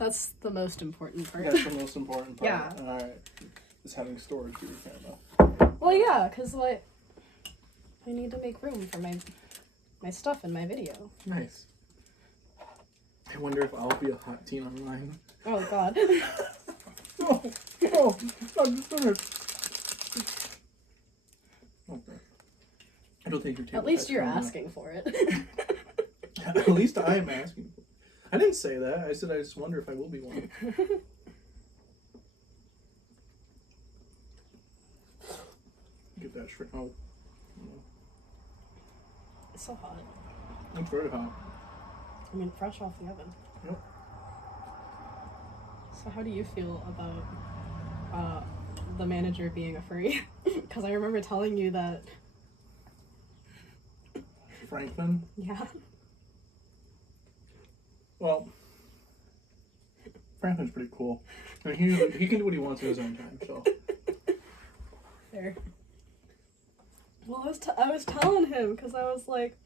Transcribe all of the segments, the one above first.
That's the most important part. That's the most important part. Yeah. Alright. Just having storage for your camera. Well, yeah, because, like, I need to make room for my stuff in my video. Nice. I wonder if I'll be a hot teen online. Oh, God. No, no, I'm just finished. Okay. I don't think your table. At least you're asking for it. At least I am asking for it. I didn't say that. I said I just wonder if I will be one. Get that shrimp out. It's so hot. It's very hot. I mean, fresh off the oven. Yep. So how do you feel about the manager being a furry? Because I remember telling you that. Franklin? Yeah. Well, Franklin's pretty cool. I mean, he can do what he wants in his own time, so. Fair. Well, I was telling him, because I was like,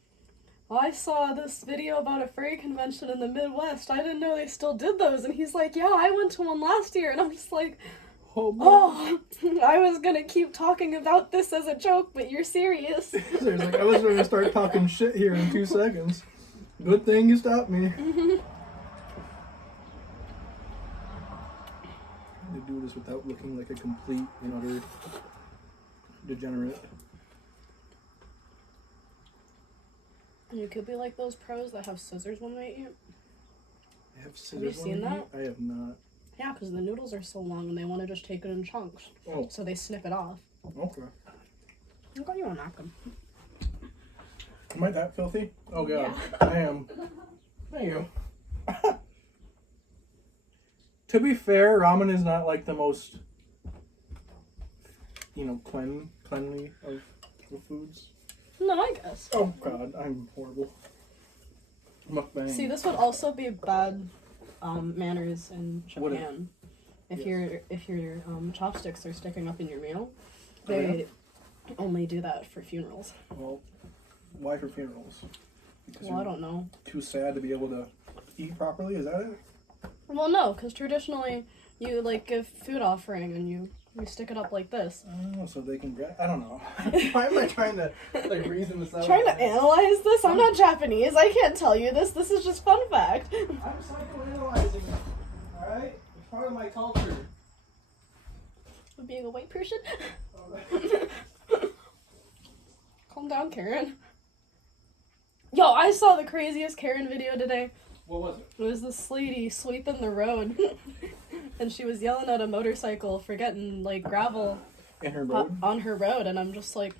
well, I saw this video about a furry convention in the Midwest. I didn't know they still did those. And he's like, yeah, I went to one last year. And I'm just like, oh, I was going to keep talking about this as a joke, but you're serious. Seriously, like, I was going to start talking shit here in 2 seconds. Good thing you stopped me. Mm-hmm. Trying to do this without looking like a complete and utter degenerate. You could be like those pros that have scissors when they eat. I have scissors. Have you seen that? I have not. Yeah, because the noodles are so long and they want to just take it in chunks. Oh. So they snip it off. Okay. I got you a napkin. Am I that filthy? Oh god, Yeah. I am. Thank you. To be fair, ramen is not like the most, cleanly of foods. No, I guess. Oh god, I'm horrible. Mukbang. See, this would also be bad manners in Japan. If your chopsticks are sticking up in your meal, they only do that for funerals. Well, why for funerals? Because Well, I don't know. too sad to be able to eat properly? Is that it? Well, no, because traditionally you like give food offering and you stick it up like this. Oh, so they can I don't know. Why am I trying to reason this out? Trying to analyze this? I'm not Japanese. I can't tell you this. This is just fun fact. I'm psychoanalyzing it. Alright? It's part of my culture. Being a white person? Calm down, Karen. Yo, I saw the craziest Karen video today. What was it? It was this lady sweeping the road. And she was yelling at a motorcycle for getting, like, gravel In her road? on her road. And I'm just like,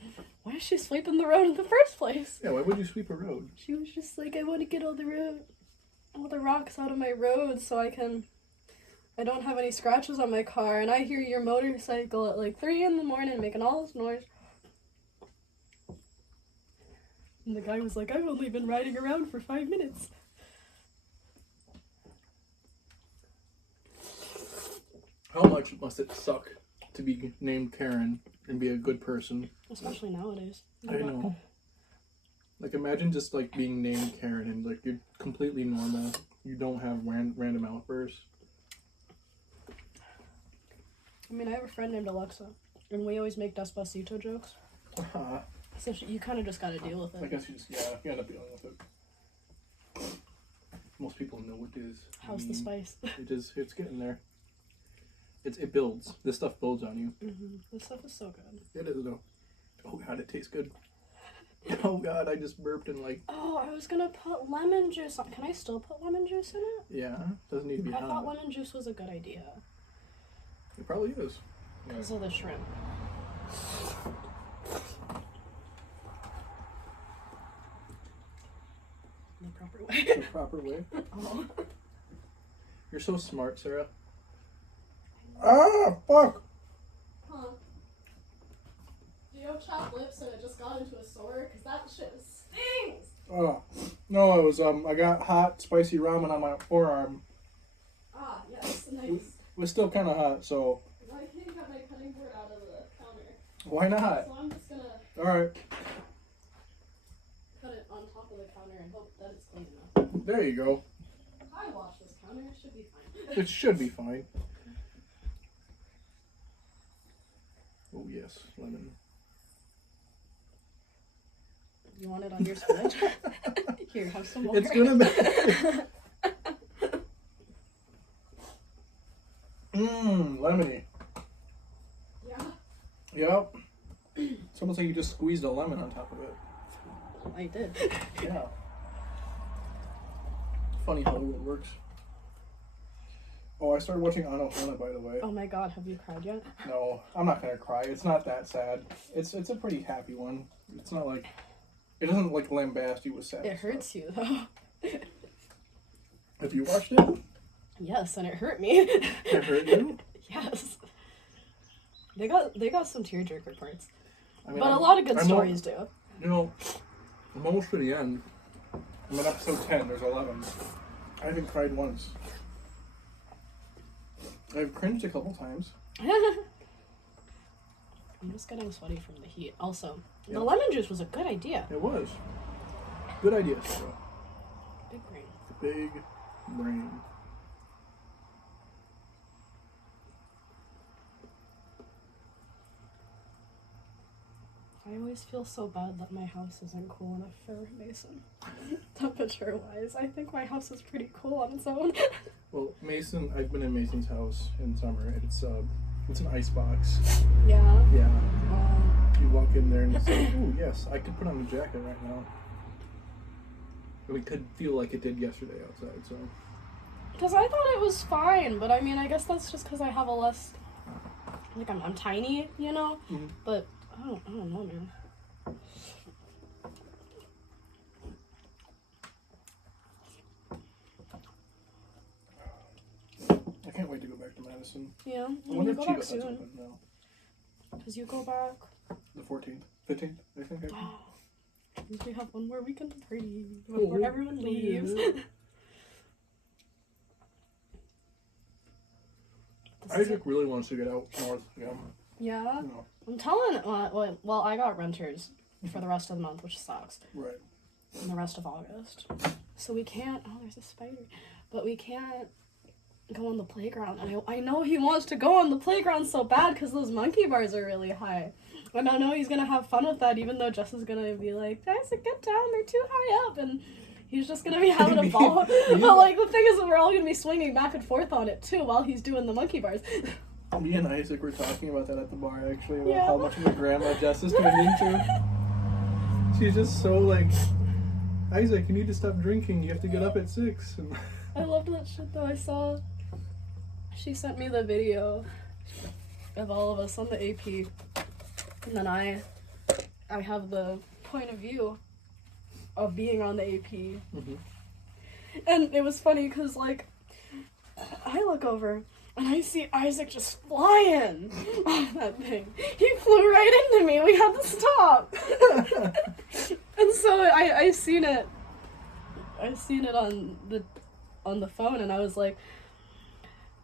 why is she sweeping the road in the first place? Yeah, why would you sweep a road? She was just like, I want to get all the rocks out of my road so I don't have any scratches on my car. And I hear your motorcycle at like 3 a.m. making all this noise. And the guy was like, I've only been riding around for 5 minutes. How much must it suck to be named Karen and be a good person? Especially nowadays. I know. Like, imagine just, like, being named Karen and, like, you're completely normal. You don't have random outbursts. I mean, I have a friend named Alexa, and we always make Despacito jokes. So you kind of just gotta deal with it. I guess you end up dealing with it. Most people know what it is. How's the spice? It's getting there. It builds. This stuff builds on you. Mm-hmm. This stuff is so good. It is, though. Oh, God, it tastes good. Oh, God, I just burped and, like... Oh, I was gonna put lemon juice on. Can I still put lemon juice in it? Yeah, doesn't need to be I hot. thought lemon juice was a good idea. It probably is. Because of the shrimp. The proper way. The proper way. Oh. You're so smart, Sarah. Ah, fuck! Huh. Do you have chapped lips and it just got into a sore? Because that shit stings! Oh, no, it was, I got hot, spicy ramen on my forearm. Ah, yes, nice. It was still kind of hot, so... I can't get my cutting board out of the counter. Why not? So I'm just gonna Alright, put it on top of the counter and hope that it's clean enough. there you go. I wash this counter. It should be fine. It should be fine. Oh yes, lemon. You want it on your spinach? Here, have some more. It's gonna be. Lemony. Yeah. Yep. It's almost like you just squeezed a lemon on top of it. I did. Yeah. Funny how it works. Oh, I started watching Anohana, by the way. Oh my god, have you cried yet? No, I'm not gonna cry. It's not that sad. It's a pretty happy one. It's not like it doesn't like lambast you with sad. It hurts you though. Have you watched it? Yes, and it hurt me. It hurt you? Yes. They got some tearjerker parts, I mean, but a lot of good stories do. You know, I'm almost to the end. I'm at episode 10. There's 11. I haven't cried once. I've cringed a couple times. I'm just getting sweaty from the heat. Also, the lemon juice was a good idea. It was. Good idea, Sarah. Big brain. Big brain. I always feel so bad that my house isn't cool enough for Mason. Temperature-wise, I think my house is pretty cool on its own. Well, Mason, I've been in Mason's house in summer. It's an ice box. Yeah. Yeah. You walk in there and it's like, ooh, yes, I could put on a jacket right now. It could feel like it did yesterday outside, so. Because I thought it was fine, but I mean, I guess that's just because I have a less, like, I'm tiny, you know? Mm-hmm. But I don't know, man. I can't wait to go back to Madison. Yeah, I wonder if go Chiba back has soon. open now. Because you go back. The 14th? 15th, I think. We have one more weekend to party before everyone leaves. Isaac really wants to get out north again. Yeah? No. I'm telling, well, I got renters for the rest of the month, which sucks. Right. And the rest of August. So we can't, oh, there's a spider. But we can't go on the playground. And I know he wants to go on the playground so bad because those monkey bars are really high. And I know he's going to have fun with that, even though Jess is going to be like, guys, get down, they're too high up. And he's just going to be having a ball. But, like, the thing is that we're all going to be swinging back and forth on it, too, while he's doing the monkey bars. Me and Isaac were talking about that at the bar, actually, about how much of a grandma Jess is turning into. She's just so, like, Isaac, you need to stop drinking. You have to get up at 6. And I loved that shit, though. I saw, she sent me the video of all of us on the AP. And then I have the point of view of being on the AP. Mm-hmm. And it was funny because, like, I look over and I see Isaac just flying off that thing. He flew right into me. We had to stop. And so I seen it. I seen it on the phone, and I was like,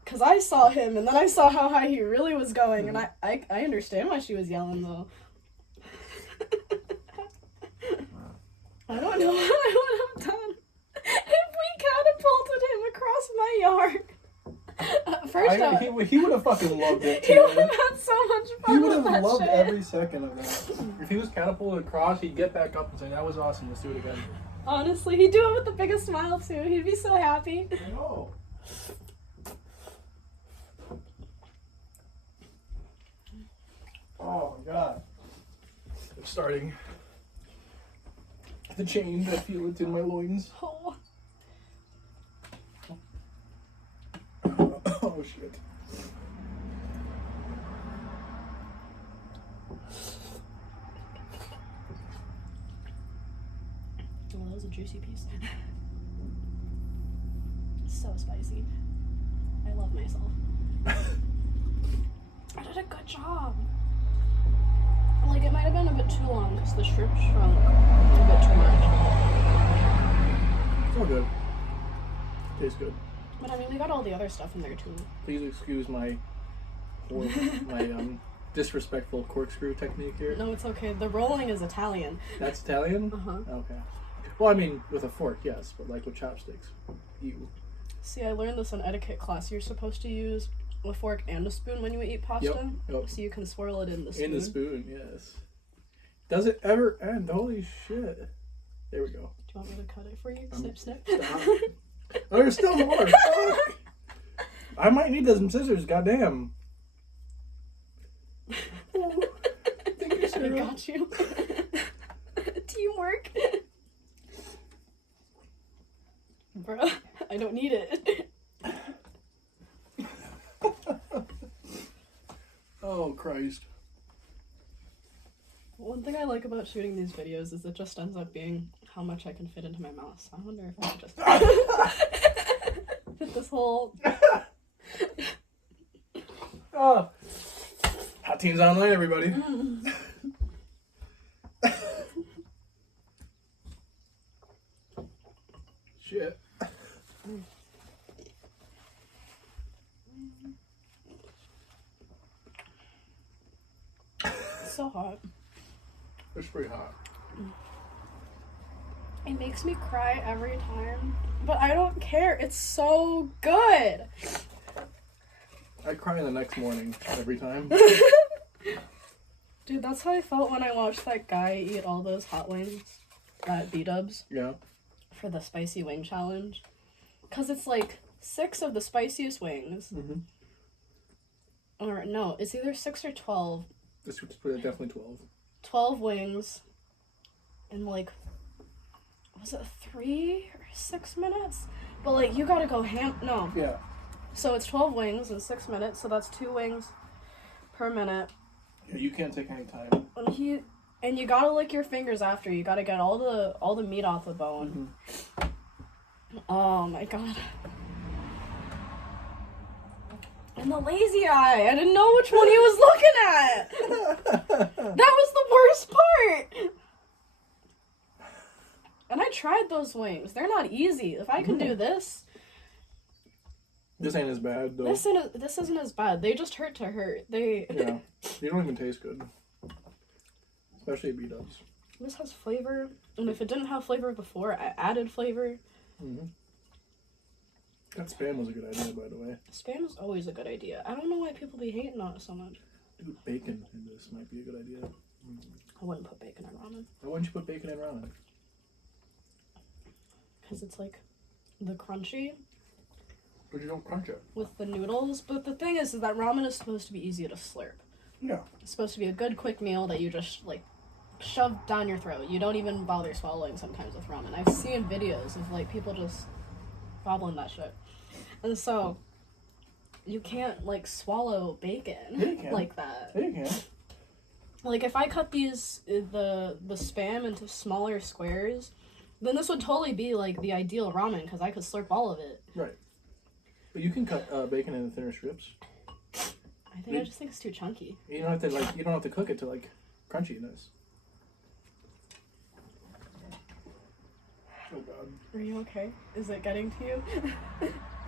because I saw him, and then I saw how high he really was going, and I understand why she was yelling, though. I don't know what I would have done if we catapulted him across my yard. He would have fucking loved it, too. He would have had so much fun. He would have with that loved shit. every second of that. If he was catapulted across, he'd get back up and say, that was awesome, let's do it again. Honestly, he'd do it with the biggest smile, too. He'd be so happy. I know. Oh my god. It's starting to change. I feel it in my loins. Oh. Oh shit. Oh, that was a juicy piece. So spicy. I love myself. I did a good job. Like, it might have been a bit too long because the shrimp shrunk a bit too much. It's all good. Tastes good. But I mean, we got all the other stuff in there too. Please excuse my disrespectful corkscrew technique here. No, it's okay. The rolling is Italian. That's Italian? Uh-huh. Okay. Well, I mean, with a fork, yes, but like with chopsticks. Ew. See, I learned this in etiquette class. You're supposed to use a fork and a spoon when you eat pasta. Yep. So you can swirl it in the spoon. In the spoon, yes. Does it ever end? Holy shit. There we go. Do you want me to cut it for you? Snip, snip. Stop. Oh, there's still more. Fuck. I might need some scissors, goddamn. Oh, thank you, I Sarah. got you. Teamwork. Bruh, I don't need it. Oh, Christ. One thing I like about shooting these videos is it just ends up being how much I can fit into my mouth. So I wonder if I could just fit this whole... Oh. Hot Teams Online, everybody. Shit. So hot. It's pretty hot. It makes me cry every time, but I don't care. It's so good. I cry the next morning every time. Dude, that's how I felt when I watched that guy eat all those hot wings at B-Dubs Yeah. for the spicy wing challenge. Because it's like 6 of the spiciest wings. Mm-hmm. Or no, it's either 6 or 12. This was definitely 12. 12 wings in like, was it 3 or 6 minutes? But like, you gotta go no. Yeah. So it's 12 wings in 6 minutes, so that's 2 wings per minute. Yeah, you can't take any time. And you gotta lick your fingers after. You gotta get all the meat off the bone. Mm-hmm. Oh my god. And the lazy eye. I didn't know which one he was looking at. That was the worst part. And I tried those wings. They're not easy. If I can do this. This ain't as bad, though. This isn't as bad. They just hurt to hurt. Yeah. They don't even taste good. Especially at B-Dubs. This has flavor. And if it didn't have flavor before, I added flavor. Mm-hmm. That Spam was a good idea, by the way. Spam is always a good idea. I don't know why people be hating on it so much. Dude, bacon in this might be a good idea. I wouldn't put bacon in ramen. Why wouldn't you put bacon in ramen? Because it's like the crunchy But you don't crunch it. with the noodles. But the thing is that ramen is supposed to be easy to slurp. Yeah. It's supposed to be a good quick meal that you just like shove down your throat. You don't even bother swallowing sometimes with ramen. I've seen videos of like people just gobbling that shit. And so you can't like swallow bacon like that. Yeah, you can. Like if I cut these the Spam into smaller squares, then this would totally be like the ideal ramen because I could slurp all of it. Right. But you can cut bacon into thinner strips. I just think it's too chunky. You don't have to you don't have to cook it to like crunchiness. Oh god. Are you okay? Is it getting to you?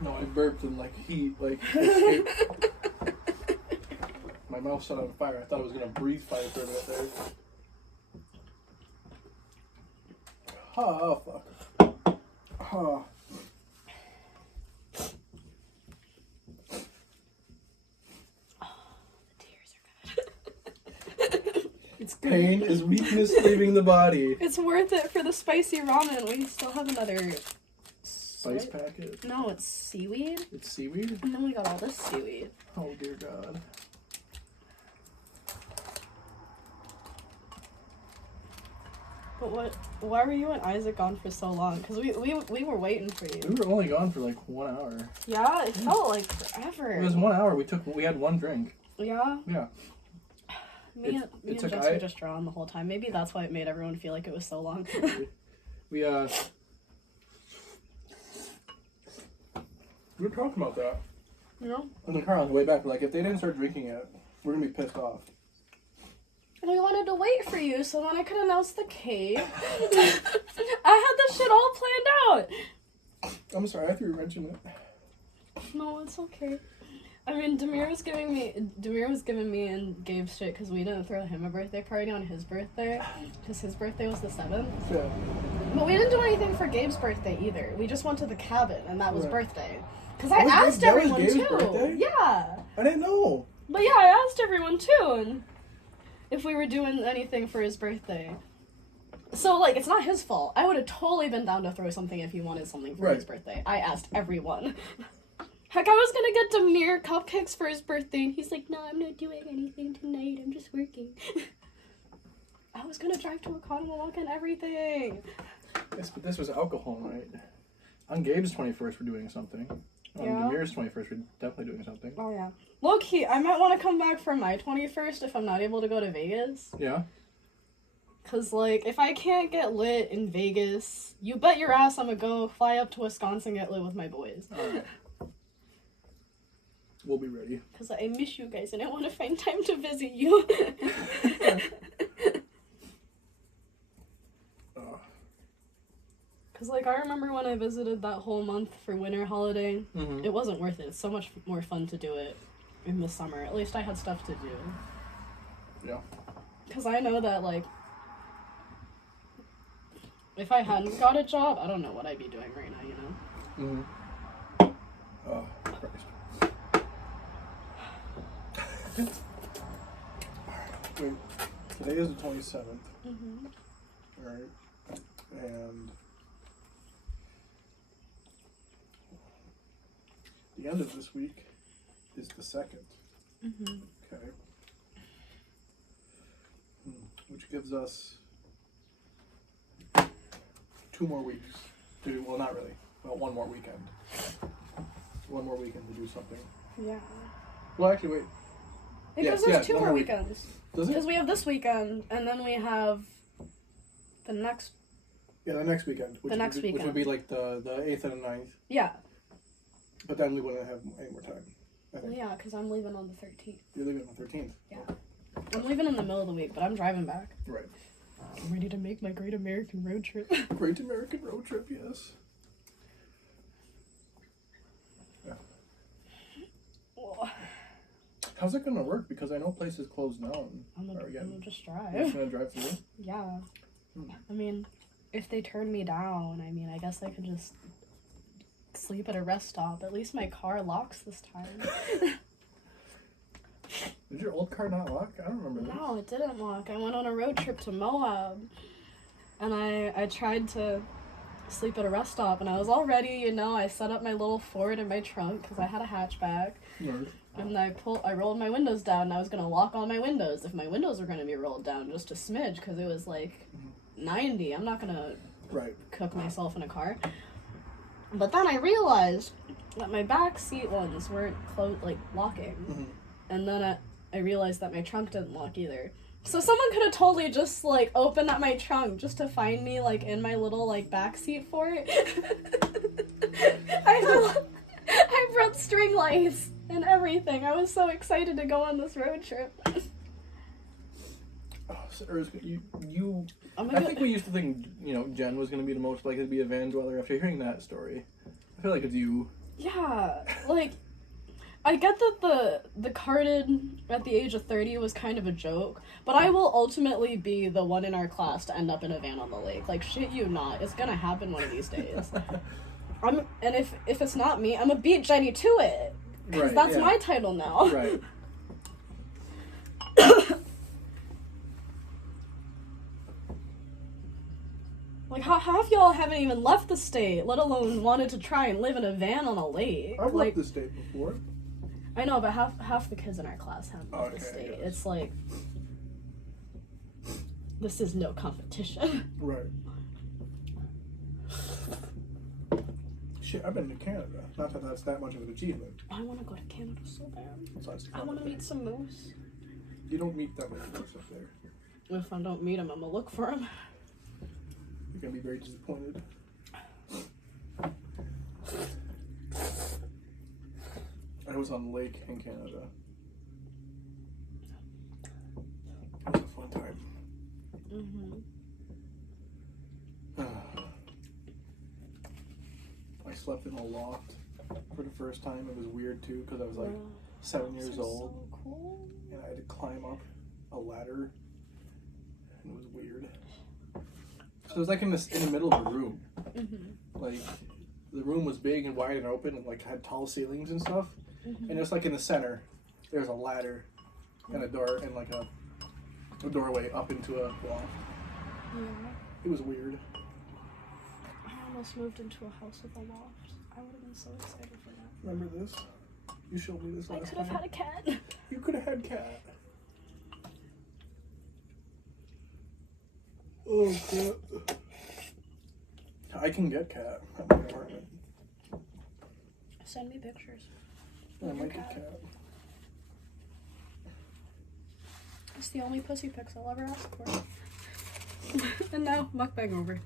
No, I burped in like heat, like my mouth set on fire. I thought I was gonna breathe fire for a minute there. Oh fuck. Oh. It's good. Pain is weakness leaving the body. It's worth it for the spicy ramen. We still have another Spice packet. No, it's seaweed. It's seaweed? And then we got all this seaweed. Oh dear god. But why were you and Isaac gone for so long? Because we were waiting for you. We were only gone for like 1 hour. Yeah, it felt like forever. It was 1 hour. We had one drink. Yeah? Yeah. Me and Jess were just drawn the whole time. Maybe that's why it made everyone feel like it was so long. We were talking about that. Yeah? In the car on the way back, like, if they didn't start drinking it, we're gonna be pissed off. We wanted to wait for you so then I could announce the cave. I had this shit all planned out. I'm sorry, I threw a wrench in it. No, it's okay. I mean, Demir was giving me and Gabe shit because we didn't throw him a birthday party on his birthday, because his birthday was the 7th. Yeah. But we didn't do anything for Gabe's birthday either. We just went to the cabin, and that was birthday. Because I asked everyone too. Birthday? Yeah. I didn't know. But yeah, I asked everyone too, and if we were doing anything for his birthday. So, like, it's not his fault. I would have totally been down to throw something if he wanted something for his birthday. I asked everyone. Heck, I was gonna get Demir cupcakes for his birthday, and he's like, no, I'm not doing anything tonight. I'm just working. I was gonna drive to a Oconomowoc and everything. Yes, but this was alcohol night. On Gabe's 21st, we're doing something. On Demir's 21st, we're definitely doing something. Oh, yeah. Low-key, I might want to come back for my 21st if I'm not able to go to Vegas. Yeah? Because, like, if I can't get lit in Vegas, you bet your ass I'm gonna go fly up to Wisconsin and get lit with my boys. Alright. We'll be ready. Because I miss you guys and I want to find time to visit you. Because, like, I remember when I visited that whole month for winter holiday, it wasn't worth it. It's so much more fun to do it in the summer. At least I had stuff to do. Yeah. Because I know that, like, if I hadn't got a job, I don't know what I'd be doing right now, you know? Oh, Christ. Wait, today is the 27th. Alright. And the end of this week is the 2nd. Okay. Which gives us 2 more weeks to do, well, not really. Well, 1 more weekend. 1 more weekend to do something. Yeah. Well, actually, wait. It gives us 2 more weekends. Does it? Because we have this weekend, and then we have the next... Yeah, the next weekend. Which would be like the 8th and the 9th. Yeah. But then we wouldn't have any more time, I think. Well, yeah, because I'm leaving on the 13th. You're leaving on the 13th? Yeah. I'm leaving in the middle of the week, but I'm driving back. Right. I'm ready to make my Great American Road Trip. Great American Road Trip, yes. Yeah. Oh. How's it going to work? Because I know places closed down. I'm gonna just drive. You're just going to drive through? Yeah. I mean, if they turn me down, I mean, I guess I could just sleep at a rest stop. At least my car locks this time. Did your old car not lock? I don't remember this. No, it didn't lock. I went on a road trip to Moab, and I tried to sleep at a rest stop, and I was all ready, you know. I set up my little Ford in my trunk because I had a hatchback. Right. And I rolled my windows down, and I was going to lock all my windows. If my windows were going to be rolled down just a smidge, because it was like 90, I'm not going to cook myself in a car. But then I realized that my back seat ones weren't locking. And then I realized that my trunk didn't lock either. So someone could have totally just, like, opened up my trunk just to find me, like, in my little, like, back seat for it. I brought string lights and everything. I was so excited to go on this road trip. Oh, so, I think we used to think, you know, Jen was going to be the most likely to be a van dweller after hearing that story. I feel like it's you. Yeah, like, I get that the carded at the age of 30 was kind of a joke, but I will ultimately be the one in our class to end up in a van on the lake. Like, shit you not. It's gonna happen one of these days. And if it's not me, I'm gonna beat Jenny to it. Because that's my title now. Right. Like, half y'all haven't even left the state, let alone wanted to try and live in a van on a lake. I've left the state before. I know, but half the kids in our class haven't left the state. It's like, this is no competition. Right. Shit, I've been to Canada. Not that that's that much of an achievement. I want to go to Canada so bad. Besides I want to meet some moose. You don't meet that many moose up there. If I don't meet them, I'm going to look for them. You're going to be very disappointed. I was on the lake in Canada. It was a fun time. I slept in a loft for the first time. It was weird too because I was like 7 years old. So cool. And I had to climb up a ladder. And it was weird. So it was like in the middle of the room. Like, the room was big and wide and open and like had tall ceilings and stuff. And just like in the center, there's a ladder and a door and like a doorway up into a loft. Yeah. It was weird. I almost moved into a house with a loft. I would have been so excited for that. Remember this? You showed me this I last could have time. had a cat. You could have had cat. Oh, cat. I can get cat at my apartment. Send me pictures. I might get cat. It's the only pussy pics I'll ever ask for. And now, mukbang over.